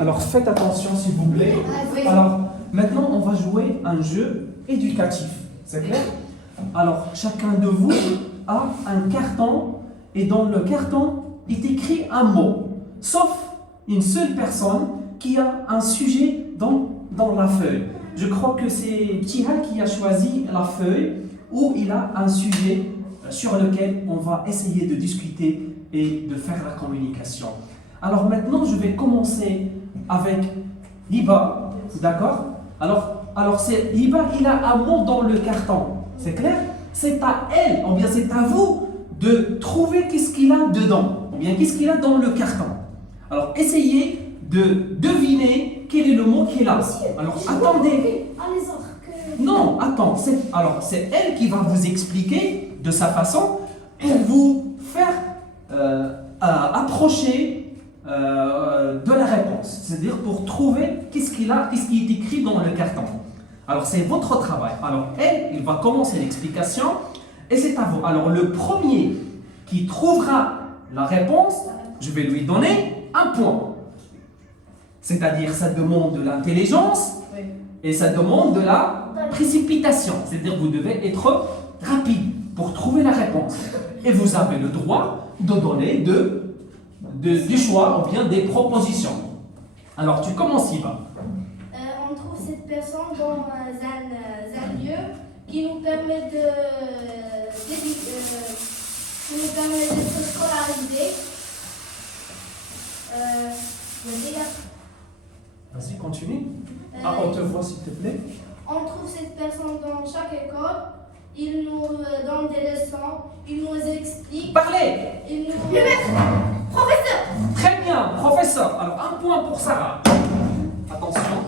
Alors faites attention s'il vous plaît. Alors maintenant on va jouer un jeu éducatif, c'est clair? Alors chacun de vous a un carton et dans le carton est écrit un mot, sauf une seule personne qui a un sujet dans la feuille. Je crois que c'est Tihal qui a choisi la feuille où il a un sujet sur lequel on va essayer de discuter et de faire la communication. Alors maintenant, je vais commencer avec Hiba, d'accord? Alors c'est Hiba, il a un mot dans le carton, c'est clair? C'est à elle, ou bien c'est à vous de trouver qu'est-ce qu'il a dedans, ou bien qu'est-ce qu'il a dans le carton. Alors essayez de deviner quel est le mot qu'il a. Alors attendez. Non, attends, c'est elle qui va vous expliquer de sa façon pour vous faire approcher de la réponse, c'est-à-dire pour trouver qu'est-ce qui est écrit dans le carton. Alors c'est votre travail. Alors il va commencer l'explication et c'est à vous. Alors le premier qui trouvera la réponse, je vais lui donner un point. C'est-à-dire ça demande de l'intelligence et ça demande de la précipitation. C'est-à-dire vous devez être rapide pour trouver la réponse. Et vous avez le droit de donner du choix ou bien des propositions. Alors tu commences, Iva. On trouve cette personne dans un lieu qui nous permet d'être scolarisés. Vas-y, continue. On te voit s'il te plaît. On trouve cette personne dans chaque école. Il nous donne des leçons, il nous explique. Parlez. Il nous... Le maître. Professeur. Très bien, professeur. Alors un point pour Sarah. Attention.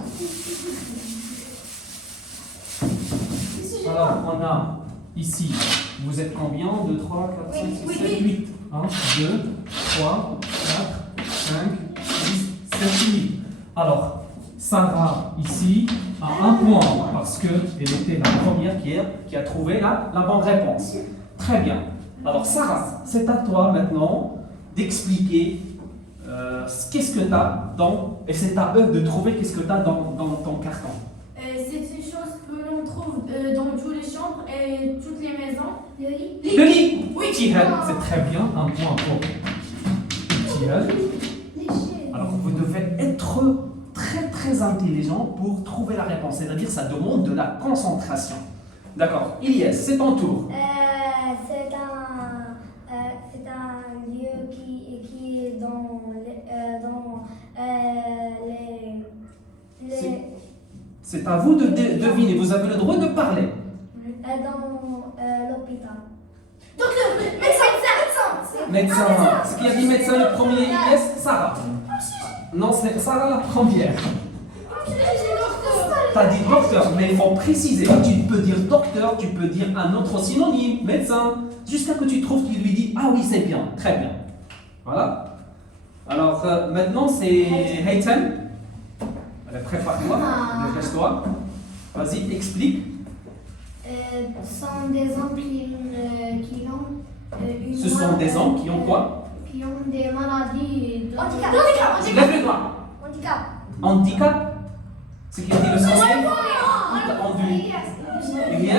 Alors on a ici, vous êtes combien? 2, 3, 4, 5, 6, 7, 8. 1, 2, 3, 4, 5, 6, 7, 8. Alors, Sarah, ici, a un point parce qu'elle était la première qui a trouvé la bonne réponse. Très bien. Alors, Sarah, c'est à toi maintenant d'expliquer qu'est-ce que tu as et c'est à eux de trouver qu'est-ce que tu as dans ton carton. C'est une chose que l'on trouve dans toutes les chambres et toutes les maisons. Le lit. Le lit. Oui, Tihal, c'est très bien. Un point pour Tihal. Alors, vous devez être très intelligent pour trouver la réponse. C'est-à-dire ça demande de la concentration. D'accord. Ilyes, c'est ton tour. C'est un lieu qui est dans C'est à vous de deviner. Vous avez le droit de parler. dans l'hôpital. Docteur. Médecin. Médecin. Ce qui a dit médecin le premier, Ilyes, Sarah. Non, c'est Sarah la première. T'as dit docteur, mais il faut préciser. Tu peux dire docteur, tu peux dire un autre synonyme, médecin, jusqu'à que tu trouves qu'il lui dit ah oui, c'est bien, très bien. Voilà. Alors maintenant, c'est Haytham. Allez, prépare-toi, dépêche-toi. Vas-y, explique. Ce sont des hommes qui ont une Ce sont des hommes qui ont quoi? qui ont des maladies de Handicap. Lève les doigts. handicap. Handicap. C'est qui a dit le santé? Ilyes.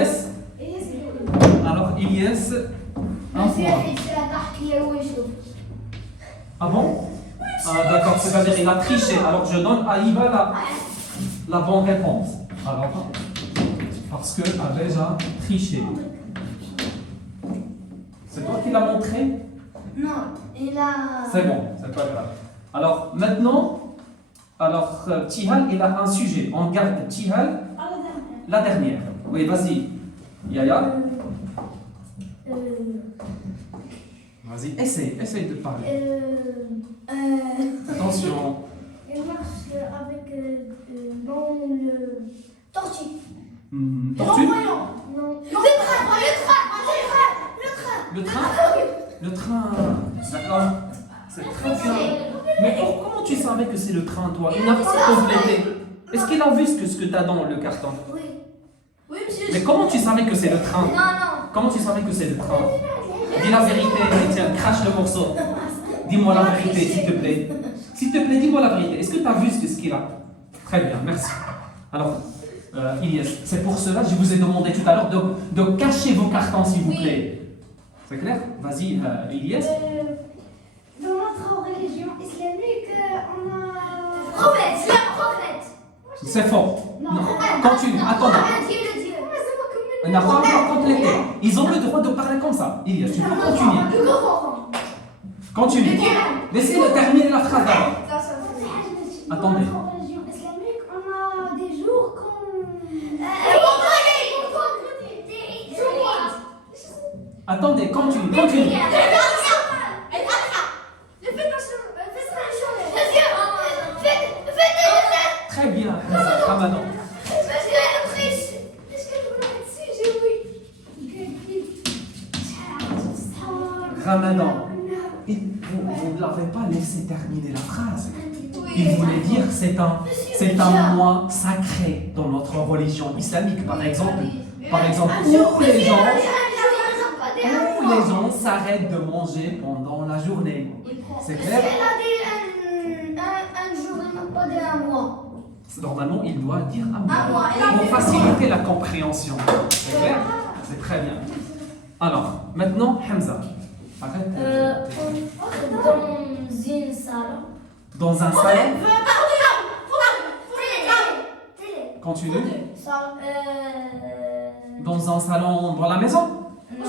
Alors Ilyes, un point. C'est la carte qui est où je trouve. Ah bon? Ah, d'accord, c'est-à-dire il a triché. Alors je donne à Iva la bonne réponse. Alors, parce qu'elle a déjà triché. C'est toi qui l'as montré? Non, il a. C'est bon, c'est pas grave. Alors maintenant, Tihal, il a un sujet. On garde Tihal, la dernière. Oui, vas-y. Yaya. Vas-y, essaye de parler. Attention. Il marche avec dans le tortue. Tortue? Non. Le train? Le train. D'accord. C'est très bien. Mais comment tu savais que c'est le train, toi? Il n'a pas complété. Est-ce qu'il a vu ce que tu as dans le carton? Oui. Oui, monsieur. Mais comment tu savais que c'est le train? Non. Comment tu savais que c'est le train? Dis la vérité, tiens, crache le morceau. Dis-moi la vérité, s'il te plaît. S'il te plaît, dis-moi la vérité. Est-ce que tu as vu ce qu'il a? Très bien, merci. Alors, Ilyes, c'est pour cela que je vous ai demandé tout à l'heure de cacher vos cartons, s'il vous plaît. C'est clair? Vas-y, Ilyes. Dans notre religion islamique, on a... Prophète, prophète. C'est faux. Non. Continue, attends. Dieu le Dieu. Mais c'est moi comme On n'a pas encore complété. Ils ont le droit de parler comme ça. Ilyes, tu peux continuer. le Coran. Continue. Laissez-le terminer la phrase d'abord. Attendez. Dans notre religion islamique, on a des jours qu'on... Attendez, continue. Très bien, Ramadan. Ramadan. Et vous ne l'avez pas laissé terminer la phrase. Il voulait dire c'est un mois sacré dans notre religion islamique, par exemple où les gens s'arrêtent de manger pendant la journée. C'est clair? Un jour, il n'a pas dit un mois. Normalement, il doit dire un Un mois mois. pour faciliter la compréhension. C'est clair? C'est très bien. Alors, maintenant, Hamza. Arrête. Dans une salle. Dans un salon. Télé. Continue. Ça, Dans un salon dans la maison. non.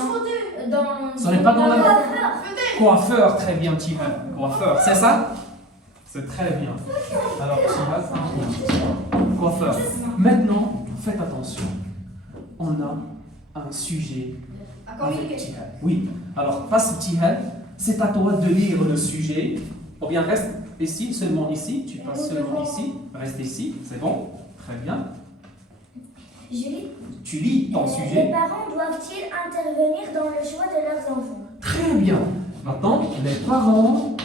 Dans Ce n'est pas dans la maison. maison. Coiffeur, très bien, Tihan. Coiffeur, c'est ça? C'est très bien. Alors, Tihan, coiffeur. Maintenant, faites attention. On a un sujet. Avec Tihan. Oui. Alors, passe Tihan. C'est à toi de lire le sujet. Ou bien reste ici, seulement ici. Tu passes seulement ici. Reste ici. C'est bon? Très bien. Julie. Tu lis ton Les sujet. parents doivent-ils intervenir dans le choix de leurs enfants? Très bien. Maintenant, les parents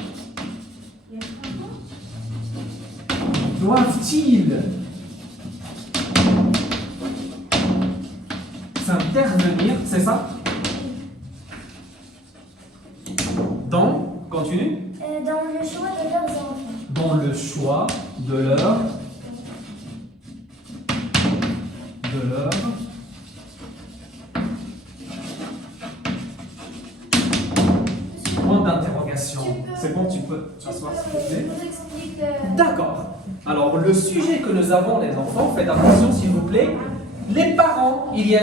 doivent-ils s'intervenir, c'est ça? Continue. Dans le choix de leurs enfants. Dans le choix de leur point d'interrogation. C'est bon, tu peux t'asseoir s'il te plaît. Je vous explique. D'accord. Alors, le sujet que nous avons, les enfants, faites attention s'il vous plaît. Les parents, Ilyes,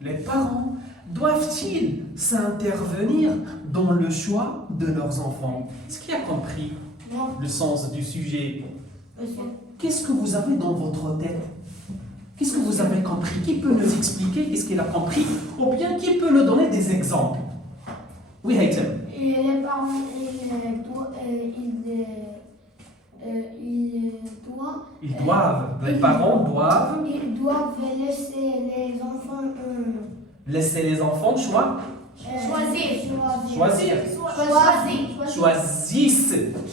les parents doivent-ils s'intervenir dans le choix de leurs enfants? Est-ce qu'il a compris le sens du sujet? Qu'est-ce que vous avez dans votre tête? Qu'est-ce que vous avez compris? Qui peut nous expliquer qu'est-ce qu'il a compris? Ou bien qui peut nous donner des exemples? Oui, Haytham. Les parents, Les parents doivent ils doivent laisser les enfants laisser les enfants Choisissent.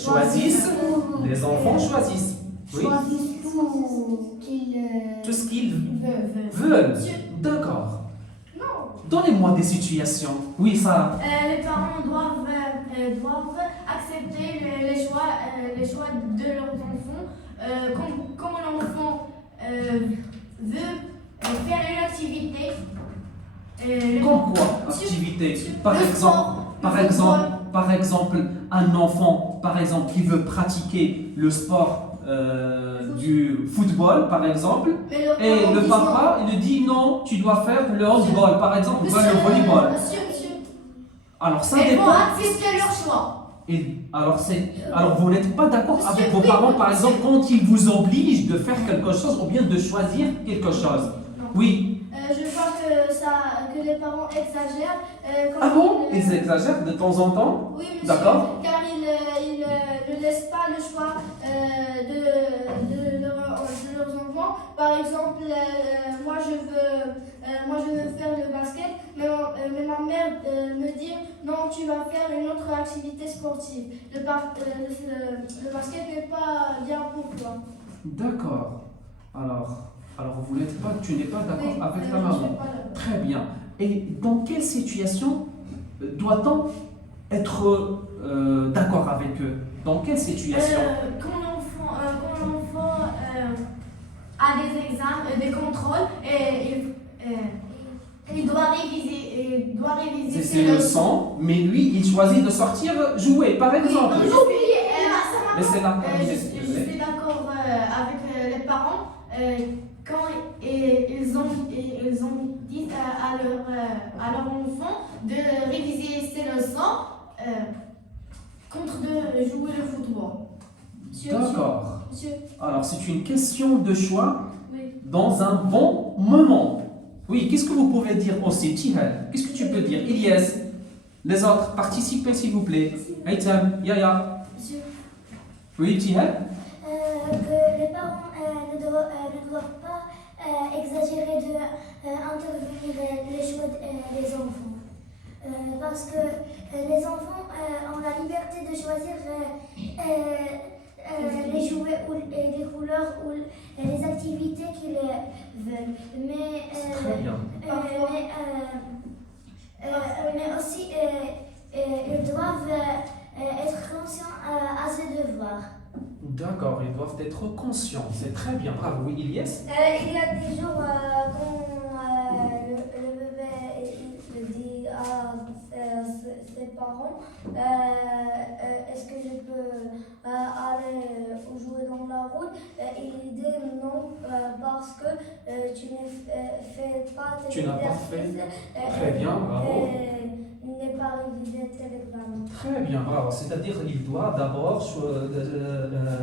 choisissent. Les enfants choisissent. Oui. choisissent Tout ce qu'ils veulent. veulent. D'accord. Donnez-moi des situations. Oui, ça. Les parents doivent accepter les choix de leurs enfants. Comme l'enfant veut faire une activité. Comme quoi, activité? Le Par exemple, un enfant, qui veut pratiquer le sport du football, par exemple, et le papa, il lui dit non, tu dois faire le handball, par exemple, ou le volleyball. Monsieur. Alors ça Ils vont dépend. accepter leur choix. Alors vous n'êtes pas d'accord avec vos parents, par exemple, quand ils vous obligent de faire quelque chose ou bien de choisir quelque chose? Oui. Je crois que les parents exagèrent. Ah bon? Ils exagèrent de temps en temps? Oui, monsieur. D'accord. Car ils ne laissent pas le choix de leurs enfants. Par exemple, moi je veux faire le basket, mais ma mère me dit non, tu vas faire une autre activité sportive. Le basket n'est pas bien pour toi. D'accord. Alors tu n'es pas d'accord Oui, avec ta je maman. suis pas d'accord. Très bien. Et dans quelle situation doit-on être d'accord avec eux? Dans quelle situation? Quand l'enfant a des examens, des contrôles, et il doit réviser, C'est ses ses leçons, mais lui, il choisit de sortir jouer, par exemple. Mais c'est la je suis d'accord avec les parents quand ils ont dit à leur enfant de réviser ses leçons contre de jouer le football. D'accord. Monsieur. Alors, c'est une question de choix Oui. dans un bon moment. Oui, qu'est-ce que vous pouvez dire aussi, Tihal? Qu'est-ce que tu peux dire? Ilyes, les autres, participez s'il vous plaît. Aitam, Yaya. Monsieur. Oui, Tihal? Que les parents ne doivent pas exagérer d'intervenir les choix des enfants. Parce que les enfants ont la liberté de choisir les jouets ou les couleurs ou les activités qu'ils veulent. Mais, Très bien. mais aussi, ils doivent être conscients à ses devoirs. D'accord, ils doivent être conscients. C'est très bien. Bravo, oui, Ilyes? Il y a des jours quand le bébé il dit à ses parents est-ce que je peux aller jouer dans la route, il dit non parce que tu ne fais pas tes Tu n'as pas fait. Très bien, bravo. Il n'est pas révisé tel examen. Très bien, bravo. C'est-à-dire qu'il doit d'abord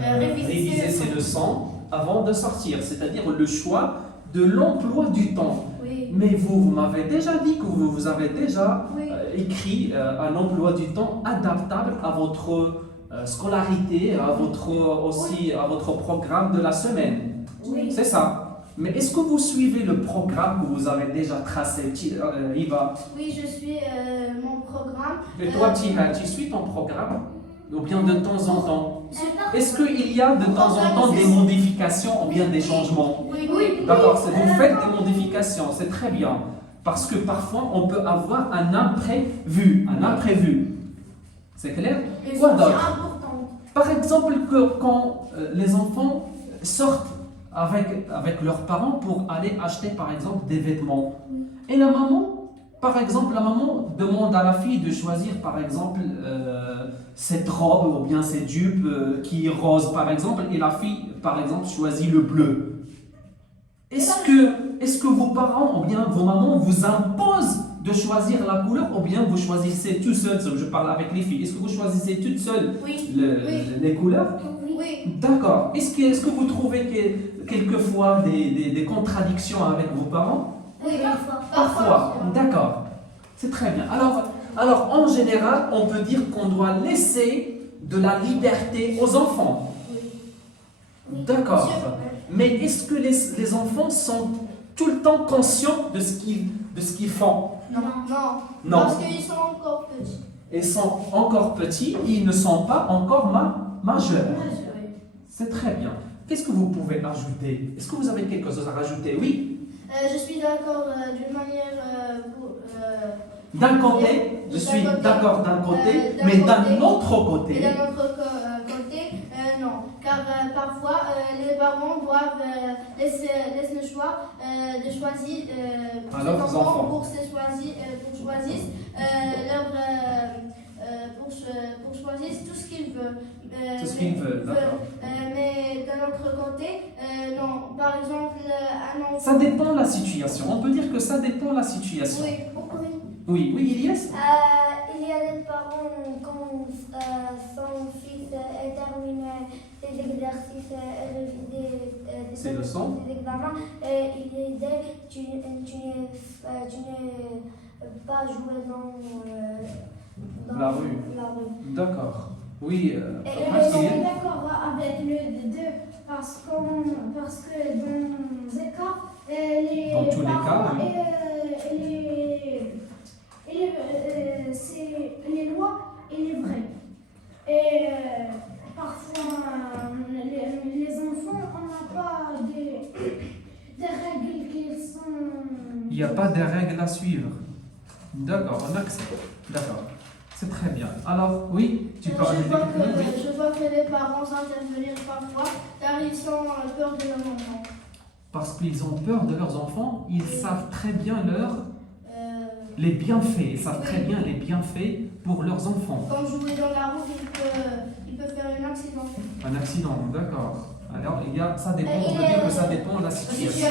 réviser ses leçons avant de sortir. C'est-à-dire le choix de l'emploi du temps. Oui. Mais vous m'avez déjà dit que vous avez déjà Oui. écrit un emploi du temps adaptable à votre scolarité, à votre programme de la semaine. Oui. C'est ça. Mais est-ce que vous suivez le programme que vous avez déjà tracé, Iva? Oui, je suis mon programme. Et toi, Tihal, tu suis ton programme? Ou bien de temps en temps? Par Est-ce qu'il y a de temps en temps des modifications ou bien des changements? Oui, oui. D'accord, vous faites des modifications, c'est très bien. Parce que parfois, on peut avoir un imprévu. C'est clair? Et Quoi c'est d'autre? important. Par exemple, quand les enfants sortent avec leurs parents pour aller acheter, par exemple, des vêtements. Et la maman, par exemple, demande à la fille de choisir, par exemple, cette robe ou bien cette jupe qui est rose, par exemple, et la fille, par exemple, choisit le bleu. Est-ce que vos parents ou bien vos mamans vous imposent de choisir la couleur ou bien vous choisissez tout seul? Je parle avec les filles. Est-ce que vous choisissez toutes seules Oui. les couleurs? Oui. D'accord. Est-ce que vous trouvez quelquefois des contradictions avec vos parents? Oui. Parfois. D'accord. C'est très bien. Alors, en général, on peut dire qu'on doit laisser de la liberté aux enfants. D'accord. Mais est-ce que les enfants sont tout le temps conscients de ce qu'ils font? Non. Non. Parce qu'ils sont encore petits. Ils sont encore petits, ils ne sont pas encore majeurs. C'est très bien. Qu'est-ce que vous pouvez ajouter? Est-ce que vous avez quelque chose à rajouter? Oui. Je suis d'accord d'une manière D'un côté, je suis d'accord d'un côté, mais d'un autre côté. Et d'un autre côté, non. Car parfois, les parents doivent laisser le choix de choisir pour Alors, ses enfants. pour choisir tout ce qu'ils veulent. Tout ce qu'ils veulent, d'accord. Mais d'un autre côté, non. Par exemple, un enfant. Ça dépend de la situation. On peut dire que ça dépend de la situation. Oui, Ilyes? Il y a des parents, quand son fils a terminé ses exercices et révisé Ses leçons. des examens, il dit tu n'es pas joué dans La rue. D'accord. Oui. Je Ilyes? suis d'accord avec le deux parce que dans ces cas, Dans tous les cas, oui. les lois, il est vrai. Et parfois, les enfants, on n'a pas des règles qui sont... Il n'y a pas de règles à suivre. D'accord, on accepte. D'accord. C'est très bien. Alors, oui, tu peux Je rajouter vois quelque chose, oui. je vois que les parents intervenir parfois car ils ont peur de leur enfant. Parce qu'ils ont peur de leurs enfants, ils savent très bien Euh, les bienfaits, ils savent Oui. très bien les bienfaits pour leurs enfants. Comme jouer dans la route, il peut faire un accident. Un accident, d'accord. Alors, ça dépend, on peut Et- dire que ça dépend de la situation.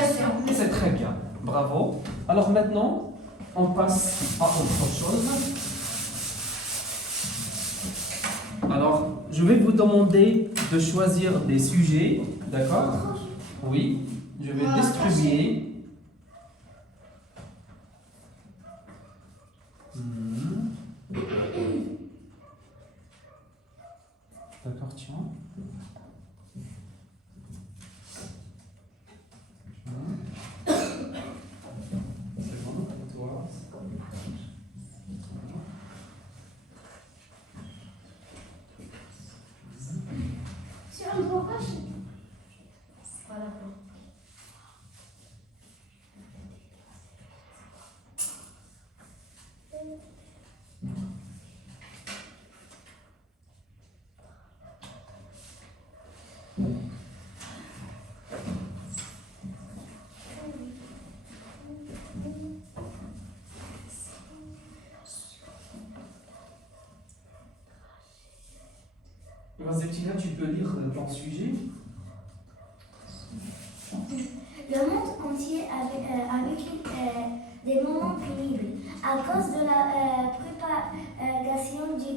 C'est très bien, bravo. Alors maintenant, on passe à autre chose. Alors, je vais vous demander de choisir des sujets, d'accord? Oui, je vais distribuer. Mhm. D'accord, tiens. C'est bon pour toi? Sur un brochage. Voilà. Vas-y, Tina, tu peux lire ton sujet? Le monde entier a vécu des moments pénibles à cause de la propagation du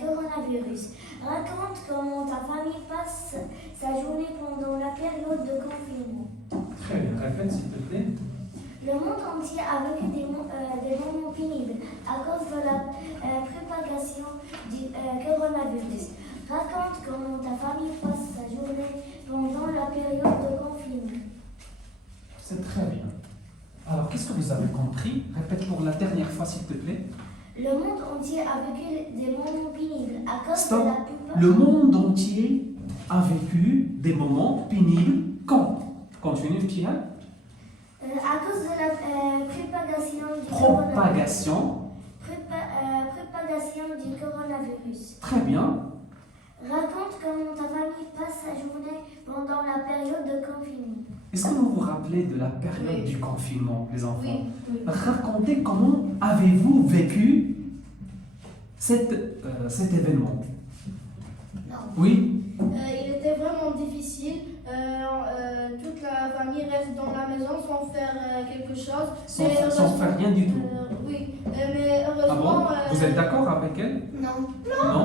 coronavirus. Raconte comment ta famille passe sa journée pendant la période de confinement. Très bien, répète s'il te plaît. Le monde entier a vécu des moments pénibles à cause de la propagation du coronavirus. Raconte comment ta famille passe sa journée pendant la période de confinement. C'est très bien. Alors, qu'est-ce que vous avez compris? Répète pour la dernière fois, s'il te plaît. Le monde entier a vécu des moments pénibles à cause Stop. de la plupart. Le monde entier a vécu des moments pénibles quand? Continue, Tina. À cause de la propagation du Propagation. propagation du coronavirus. Très bien. Raconte comment ta famille passe sa journée pendant la période de confinement. Est-ce que vous vous rappelez de la période Oui. du confinement, les enfants? Oui. Racontez comment avez-vous vécu cet événement? Non. Oui. Il était vraiment difficile. Toute la famille reste dans la maison sans faire quelque chose. Sans, Mais sans heureusement- faire rien du tout. Oui, mais Ah heureusement. bon? Vous êtes d'accord avec elle? Non.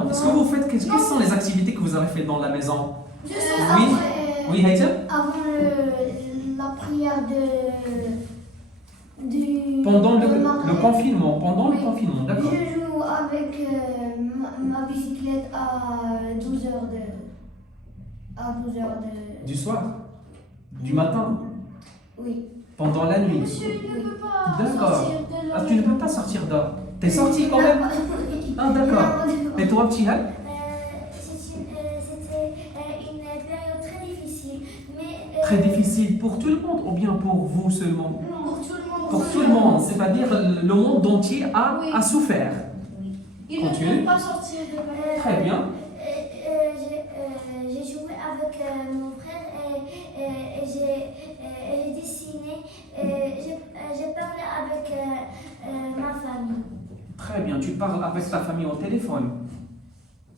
Non. Est-ce que vous faites quelles sont les activités que vous avez faites dans la maison? Oui. Oui, Haïtia? Avant la prière du Pendant de le Marie, confinement, Oui. d'accord. je joue avec ma bicyclette à 12 heures de... Du soir? Du matin? Oui. Pendant la nuit? Monsieur, il ne peut pas D'accord. sortir de la Ah, tu ne maison. peux pas sortir dehors. T'es sorti quand même? Ah, d'accord. Et toi, petit Hal? C'était une période très difficile, mais... Très difficile pour tout le monde ou bien pour vous seulement? Pour tout le monde. Pour tout le monde, c'est-à-dire le monde entier Oui. a souffert. Il ne Continue. peut pas sortir de la maison. Très bien. J'ai joué avec mon frère et j'ai dessiné. J'ai parlé avec ma famille. Très bien. Tu parles avec ta famille au téléphone.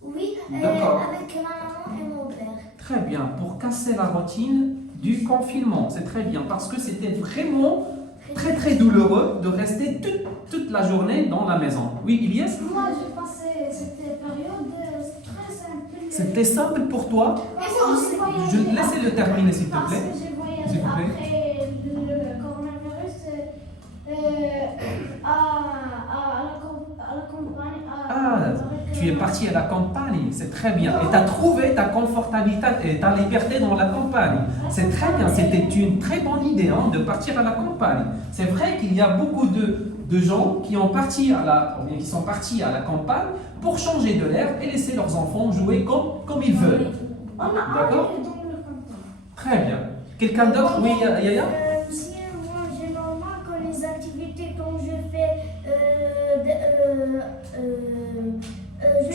Oui, D'accord. avec ma maman et mon père. Très bien. Pour casser la routine du confinement, c'est très bien parce que c'était vraiment très très douloureux de rester toute la journée dans la maison. Oui, Ilyes? Moi, j'ai passé cette période très simple. C'était simple pour toi? Laissez-le terminer s'il te Parce plaît. que j'ai voyagé S'il vous plaît. après le coronavirus à la campagne. Ah, tu es parti à la campagne, c'est très bien. Et tu as trouvé ta confortabilité et ta liberté dans la campagne. C'est très bien, c'était une très bonne idée hein, de partir à la campagne. C'est vrai qu'il y a beaucoup de gens qui sont partis à la campagne pour changer de l'air et laisser leurs enfants jouer comme ils veulent. D'accord? Très bien. Quelqu'un d'autre? Oui, Yaya? Si moi j'ai normal que les activités quand je fais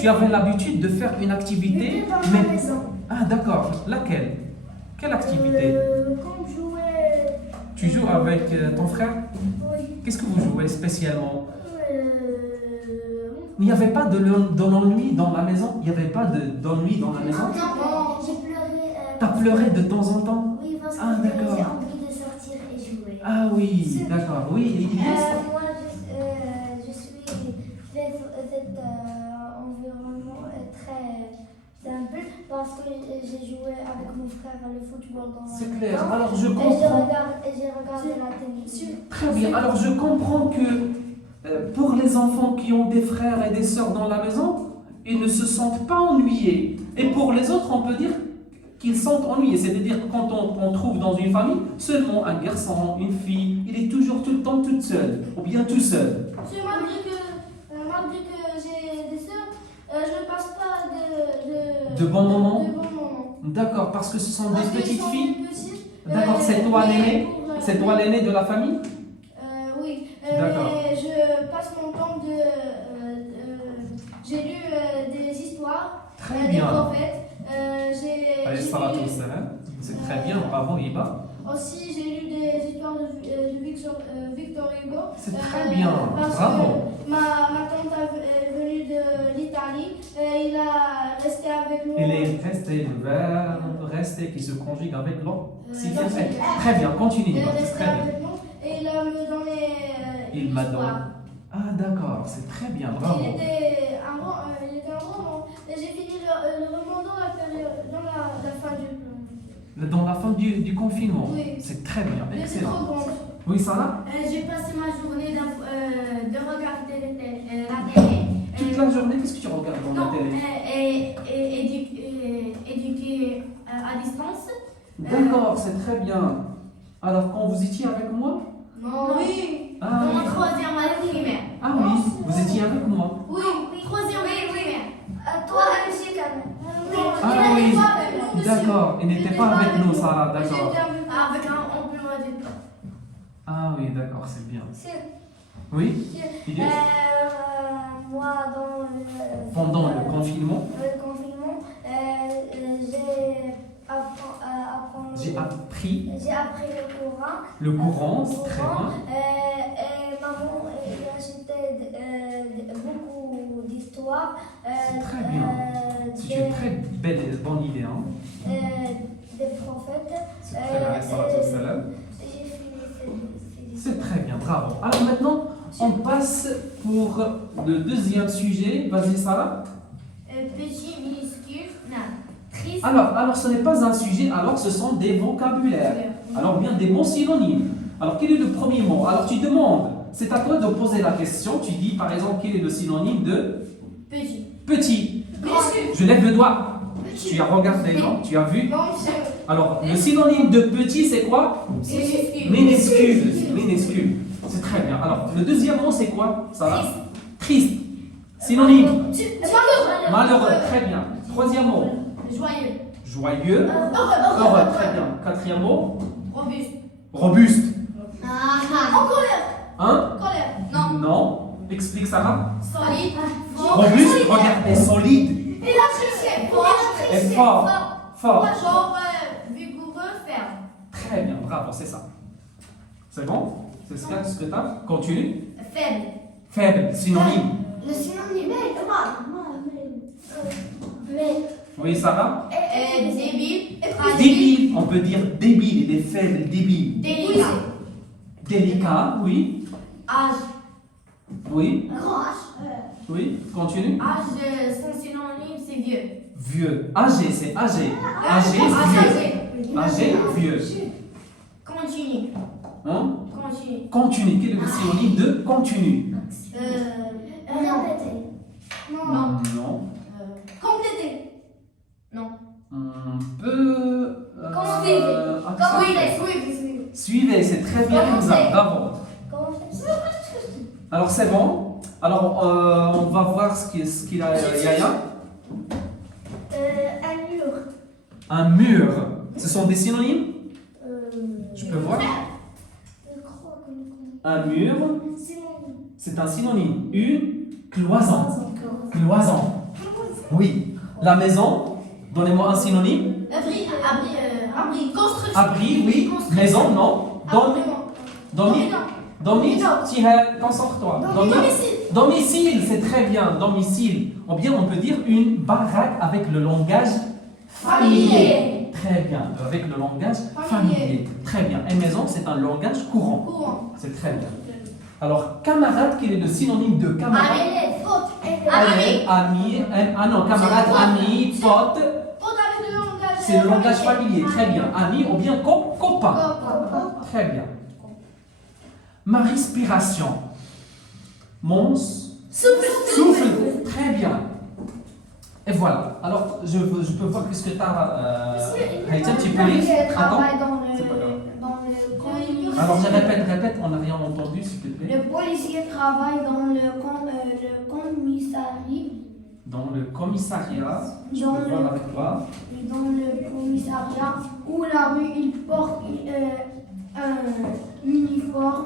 Tu avais l'habitude de faire une activité, J'étais dans la mais... maison. Ah d'accord, laquelle? Quelle activité? Quand je jouais. Tu joues avec ton frère? Oui. Qu'est-ce que vous jouez spécialement? Euh, Il n'y avait pas de l'ennui dans la maison? Il n'y avait pas d'ennui dans la maison? Non, j'ai pleuré. T'as pleuré de temps en temps? Oui, parce que Ah, d'accord. j'ai envie de sortir et jouer. Ah oui, d'accord, oui, Ilyes. Moi, je suis. Cet environnement est très simple parce que j'ai joué avec mon frère le football dans la C'est clair, maison. alors je Et comprends. j'ai regardé la télévision. Très bien, alors je comprends que pour les enfants qui ont des frères et des sœurs dans la maison, ils ne se sentent pas ennuyés. Et pour les autres, on peut dire qu'ils sont ennuyés. C'est-à-dire que quand on trouve dans une famille seulement un garçon, une fille, il est toujours tout le temps toute seule, ou bien tout seul. Malgré que j'ai des sœurs, je ne passe pas De bons moments? de bons moments. D'accord, parce que ce sont Parce des qu'ils petites sont filles. petites, D'accord, c'est toi mais l'aîné? pour, C'est toi l'aîné de la famille? Oui, D'accord. mais je passe mon temps j'ai lu des histoires, Très des bien. prophètes. Allez, J'ai salatu lu wassalam. C'est très bien, bravo Iba. aussi j'ai lu des histoires de Victor Hugo. C'est très bien, Parce bravo. que ma tante est venue de l'Italie. Il a resté avec nous. Il est resté, le verbe rester qui se conjugue avec l'oxygène. non, c'est- Très bien, continue Il est Iba, c'est resté très bien. avec nous et il a me donné Il une m'a histoire. donné. Ah d'accord, c'est très bien, bravo. Il était un roman. Et j'ai fini le roman dans la fin du. Dans la fin du confinement. Oui. C'est très bien, Mais c'est excellent. trop grand. Oui, Sarah? J'ai passé ma journée de regarder la télé. Toute la journée, qu'est-ce que tu regardes dans Non, la télé? éduquer à distance. D'accord, c'est très bien. Alors, quand vous étiez avec moi? Oui. Ah, Dans oui. ma troisième année primaire. Ah oui, vous étiez avec moi. Oui. Troisième année primaire. Toi aussi, quand même. Ah oui, avec nous aussi. d'accord, il n'était pas avec nous, Sarah, Mais d'accord. j'étais avec nous. Avec un emploi du temps. Ah oui, d'accord, c'est bien. C'est- Oui, Ilyes? Moi, dans le. Pendant le confinement, Le confinement, j'ai appris j'ai appris le Coran. le Coran, c'est très bien. Et maman a acheté beaucoup d'histoires. C'est très bien. C'est une très belle, bonne idée. Hein. Des prophètes. C'est très bien, avec salatu wassalam. J'ai fini C'est très bien, bravo. Alors maintenant, on passe pour le deuxième sujet. Vas-y, Sarah. Petit, minuscule, triste. Alors, ce n'est pas un sujet, alors ce sont des vocabulaires. Alors, bien des mots synonymes. Alors, quel est le premier mot? Alors, tu demandes, c'est à toi de poser la question. Tu dis, par exemple, quel est le synonyme de Petit. petit? Minuscule. Je lève le doigt. Tu as regardé, non? Tu as vu? Non, monsieur. Alors, le synonyme de petit, c'est quoi? Minuscule. Minuscule. Minuscule. C'est très bien. Alors, le deuxième mot, c'est quoi, Sarah? Triste. Synonyme. Malheureux. Très bien. Troisième mot. Joyeux. Joyeux. Heureux. Très bien. Quatrième mot. Robuste. Robuste. En colère. Hein? Colère. Non. Non. Explique, Sarah. Solide. Fort. Robuste. Regardez. Solide. Fort. Et fort. Fort. Genre vigoureux, ferme. Très bien. Bravo. C'est ça. C'est bon? C'est ce que tu as? Continue. Faible. Faible. Synonyme. Le synonyme mais Oui, Sarah? Débile. Fragile. Débile. On peut dire débile. Il est faible. Débile. Délicat. Délicat. Oui. Âge. Oui. grand. Oui. Continue. Âge, son synonyme, c'est vieux. Vieux. Âgé. C'est âgé. Âgé. Vieux. Âgé. Vieux. Continue. Hein? Continue. Continue. Quel est le synonyme de continue? Répétez. Non. Non. Compléter. Non. On peut. Suivre. Suivez, c'est très bien comme ça. Bravo. Comment ça? Alors c'est bon. Alors on va voir ce qu'il a Yaya. Un mur. Un mur. Ce sont des synonymes? Je peux voir. Je crois que Un mur, c'est mon. c'est un synonyme. Une cloison. Cloison. Oui. La maison, donnez-moi un synonyme. Abri. Construction. Abri, oui. Maison, non. Concentre-toi. Domicile, c'est très bien. Domicile. Ou bien on peut dire une baraque avec le langage familier. Très bien. Avec le langage familier. Très bien. Et maison, c'est un langage courant. C'est très bien. Alors, camarade, quel est le synonyme de camarade? Ami. Ah non, camarade, ami, pote. C'est le langage familier. Très bien. Ami ou bien copain. Très bien. Ma respiration. Mon souffle. Très bien. Et voilà. Alors, je peux voir qu'est-ce que tu as. Haïtia, tu peux lire? Attends. C'est pas grave. Alors, je répète, on n'a rien entendu, s'il te plaît. Le policier travaille dans le commissariat. Dans le commissariat, je Dans peux le- voir avec toi. Dans le commissariat ou la rue, il porte un uniforme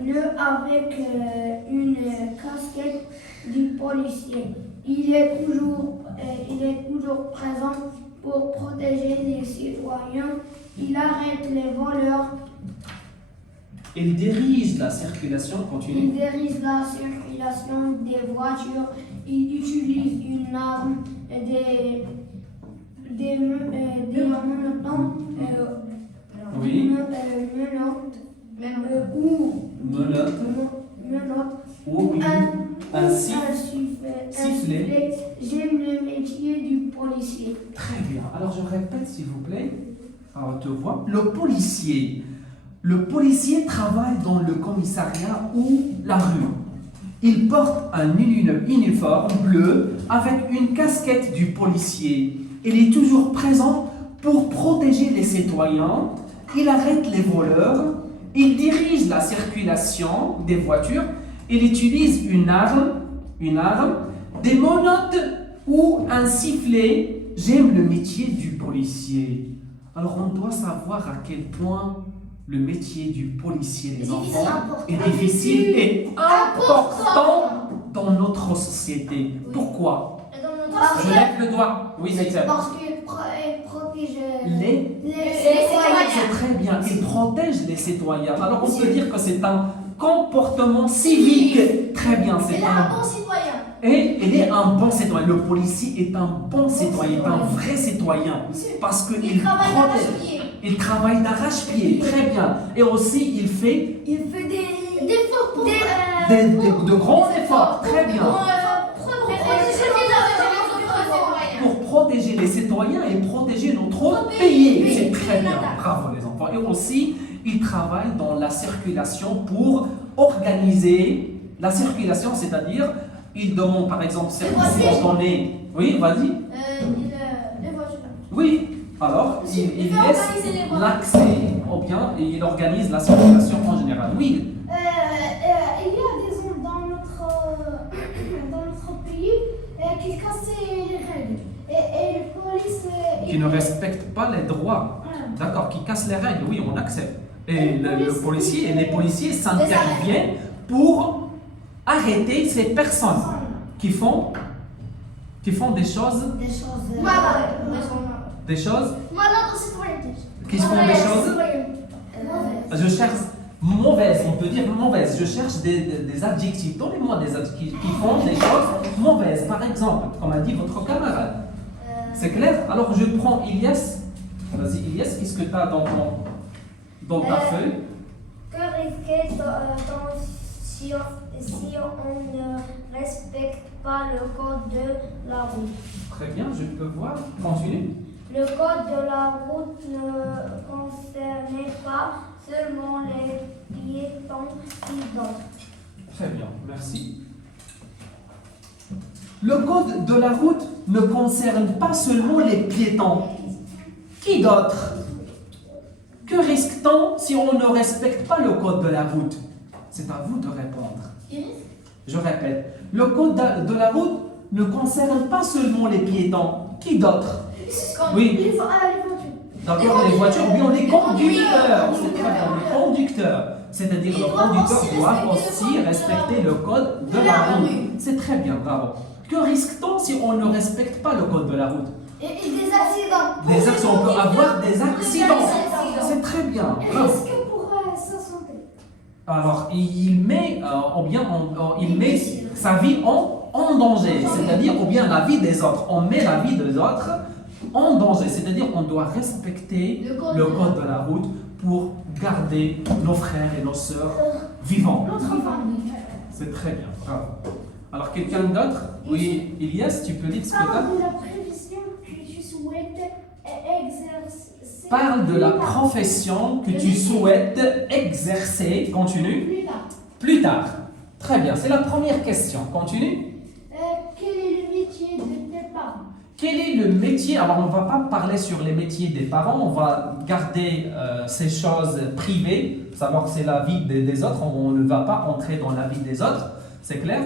bleu avec une casquette du policier. Il est toujours présent pour protéger les citoyens. Il arrête les voleurs. Il dirige la circulation continue. Il dirige la circulation des voitures. Il utilise une arme, des menottes, Oui. menottes Ou un sifflet. sifflet. J'aime le métier du policier. Très bien. Alors je répète s'il vous plaît. Alors te vois. Le policier travaille dans le commissariat ou la rue. Il porte un uniforme bleu avec une casquette du policier. Il est toujours présent pour protéger les citoyens. Il arrête les voleurs. Il dirige la circulation des voitures. Il utilise une arme, des menottes ou un sifflet. J'aime le métier du policier. Alors on doit savoir à quel point le métier du policier, les enfants, est difficile et important dans notre société. Pourquoi? Je lève le doigt. Oui, Zaïteb. Parce qu'il protège Les citoyens. C'est très bien, il protège les citoyens. Alors on peut dire que c'est un comportement civique. Très bien, c'est un citoyen. Et il est un bon citoyen. Le policier est un bon citoyen, un vrai citoyen. Parce qu'il protège. Il travaille d'arrache-pied. Très bien. Et aussi, il fait Des efforts pour de grands efforts. Très bien. Pour protéger les citoyens et protéger notre pays. C'est très bien. Bravo les enfants. Et aussi, il travaille dans la circulation pour organiser la circulation, c'est-à-dire, il demande par exemple circulation donnée. Oui, vas-y. les voitures. Oui. Alors, il Il fait laisse organiser les voitures. l'accès, ou bien il organise la circulation en général. Oui. Il y a des hommes dans notre pays qui cassent les règles. Et le police. Qui ne respectent pas les droits. D'accord, qui cassent les règles, oui, on accepte. Et le policier et les policiers s'interviennent pour arrêter ces personnes qui font des choses qui font des choses. Je cherche mauvaise, on peut dire mauvaise. Je cherche des adjectifs. Donnez-moi des adjectifs qui font des choses mauvaises. Par exemple, comme a dit votre camarade. C'est clair? Alors je prends Ilyes. Vas-y Ilyes, qu'est-ce que tu as dans ta feuille? Que risquer-t-on si on ne respecte pas le code de la route? Très bien, je peux voir. Continue. Le code de la route ne concernait pas seulement les piétons qui dansent. Très bien, merci. Le code de la route ne concerne pas seulement les piétons. Qui d'autre? Que risque-t-on si on ne respecte pas le code de la route? C'est à vous de répondre. Je répète, le code de la route ne concerne pas seulement les piétons. Qui d'autre? Oui. D'accord, les voitures, bien les conducteurs. C'est très bien, les conducteurs. C'est-à-dire le conducteur doit aussi respecter le code de la route. C'est très bien, bravo. Que risque-t-on si on ne respecte pas le code de la route? Et des accidents. Des accidents, on peut avoir des accidents. C'est très bien. Bravo. Est-ce que pour sa santé? Alors, il met, il met sa vie en danger, c'est-à-dire, ou bien la vie des autres. On met la vie des autres en danger, c'est-à-dire on doit respecter le code de la route pour garder nos frères et nos sœurs vivants. C'est très bien, bravo. Alors, quelqu'un d'autre? Oui, Elias, tu peux lire ce que tu as? Parle de la prévision que tu souhaites exercer. Parle de la profession que tu souhaites exercer. Continue. Plus tard. Plus tard. Très bien, c'est la première question. Continue. Quel est le métier de tes parents? Quel est le métier? Alors, on ne va pas parler sur les métiers des parents, on va garder ces choses privées, savoir que c'est la vie des autres, on ne va pas entrer dans la vie des autres, c'est clair?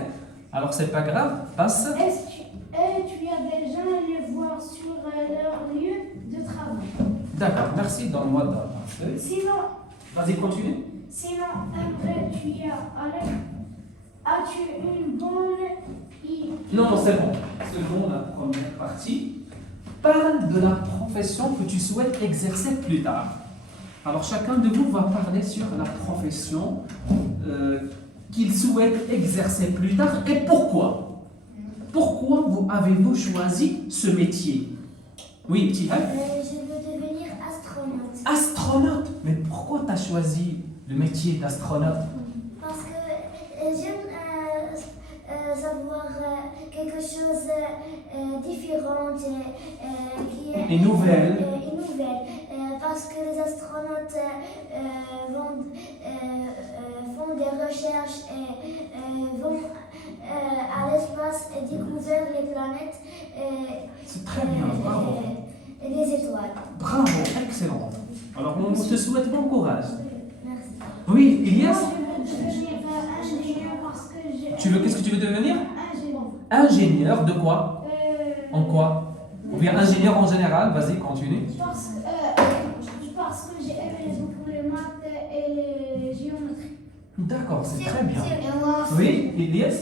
Alors, c'est pas grave, passe. Est-ce que tu as déjà allé voir sur leur lieu de travail? D'accord, merci, donne-moi ta feuille. Sinon, Vas-y, continue. après as-tu une bonne idée? Non, c'est bon. C'est bon, la première partie. Parle de la profession que tu souhaites exercer plus tard. Alors, chacun de vous va parler sur la profession qu'il souhaite exercer plus tard et pourquoi. Pourquoi avez-vous choisi ce métier? Oui, petit Hal. Je veux devenir astronaute. Astronaute. Mais pourquoi tu as choisi le métier d'astronaute? Parce que j'aime savoir quelque chose différent Et nouvelle. Parce que les astronautes font des recherches et vont à l'espace et découvrir les planètes C'est très bien, bravo. et les étoiles. Bravo, excellent. Alors, on te souhaite bon courage. Merci. Oui, Elias, Je veux devenir ingénieur parce que qu'est-ce que tu veux devenir? ingénieur. Ingénieur de quoi? En quoi? Ou bien ingénieur en général? Vas-y, continue. Parce que j'ai aimé beaucoup les maths et les géométries. D'accord, c'est très bien. Et moi, Oui, Elias?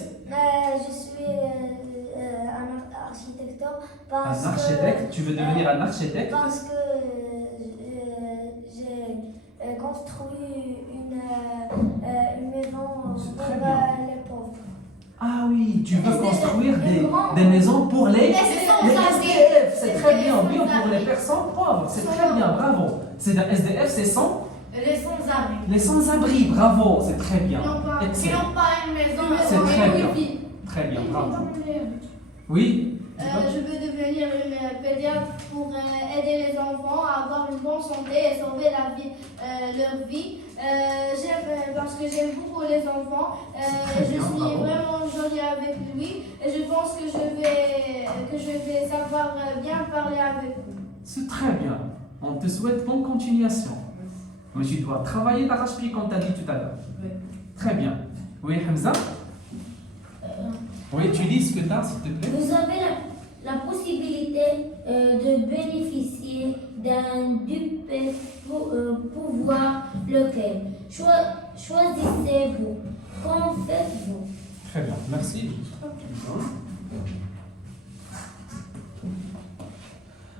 je suis un architecte Un architecte? Tu veux devenir un architecte? parce que j'ai construit une maison C'est pour très bien. les pauvres. Ah oui, tu veux construire des maisons pour les SDF. C'est très bien, bien pour les personnes pauvres. C'est très bien, bravo. C'est un SDF, c'est Les sans-abri. les sans-abri, bravo, c'est très bien. Qui Excellent. n'ont pas une maison. C'est très bien. Wifi. Très bien, bravo. Oui? Je veux devenir une pédiatre pour aider les enfants à avoir une bonne santé et sauver leur vie. Parce que j'aime beaucoup les enfants. très Je bien, suis bravo. vraiment jolie avec lui et je pense que je vais savoir bien parler avec lui. C'est très bien. On te souhaite bonne continuation. Mais tu dois travailler d'arrache-pied comme tu as dit tout à l'heure. Très bien. Oui, Hamza? Oui, tu dis ce que tu as, s'il te plaît. Vous avez la possibilité de bénéficier d'un dupe pouvoir lequel choisissez-vous? Qu'en faites-vous? Très bien, merci.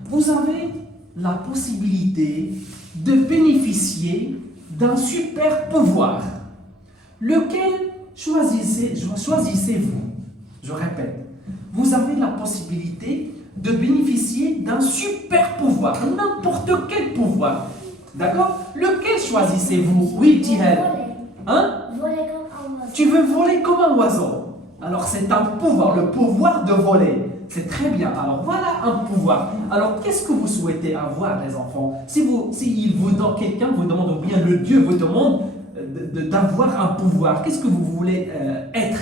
Vous avez la possibilité de bénéficier d'un super pouvoir. Lequel choisissez-vous? Je répète, vous avez la possibilité de bénéficier d'un super pouvoir, n'importe quel pouvoir. D'accord? Lequel choisissez-vous? Oui, Tirel. Hein? Voler comme un oiseau. Tu veux voler comme un oiseau. Alors c'est un pouvoir, le pouvoir de voler. C'est très bien. Alors voilà un pouvoir. Alors qu'est-ce que vous souhaitez avoir, les enfants? Si quelqu'un vous demande, ou bien le Dieu vous demande d'avoir un pouvoir, qu'est-ce que vous voulez être,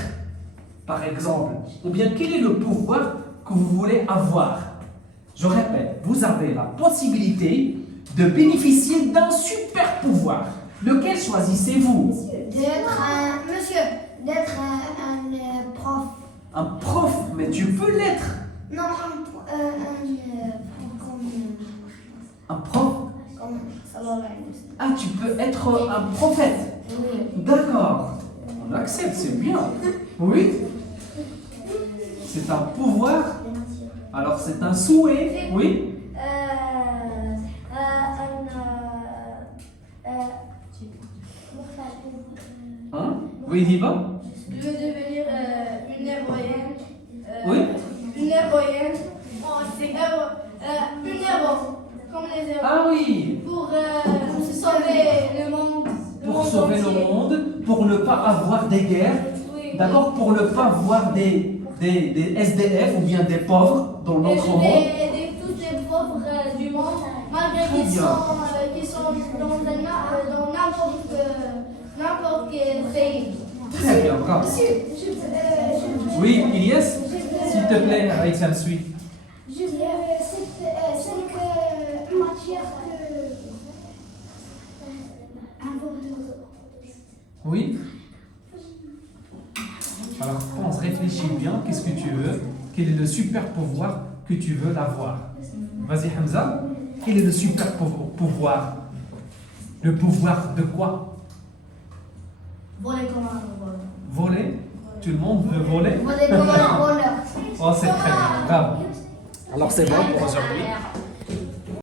par exemple? Ou bien quel est le pouvoir que vous voulez avoir? Je répète, vous avez la possibilité de bénéficier d'un super pouvoir. Lequel choisissez-vous? D'être un prof. Un prof, mais tu peux l'être. Non, Un prof? comme ça va. Ah, tu peux être un prophète. Oui. D'accord. On accepte, c'est bien. Oui? C'est un pouvoir. Alors c'est un souhait. Oui. Hein? Oui, Hiba? Je veux devenir une héroïne. Oui. Une héroïne. Oh, c'est une héros, comme les héros. Ah oui. Pour sauver le monde. Pour sauver le monde, pour ne pas avoir des guerres. Oui. D'accord? Pour ne pas avoir des SDF ou bien des pauvres dans Et notre je monde. vais aider tous les pauvres du monde, malgré Très qu'ils bien. sont dans n'importe quel pays. Très bien, bravo. Oui, Ilyes, s'il te plaît, Aïtien, suis. Je dirais cette matière que Oui. Alors pense, réfléchis bien, qu'est-ce que tu veux? Quel est le super pouvoir que tu veux l'avoir? Vas-y Hamza, quel est le super pouvoir? Le pouvoir de quoi? Voler comme un voleur. Voler? Tout le monde veut voler? Voler comme un voleur. Oh, c'est très bien, bravo. Alors c'est bon pour aujourd'hui.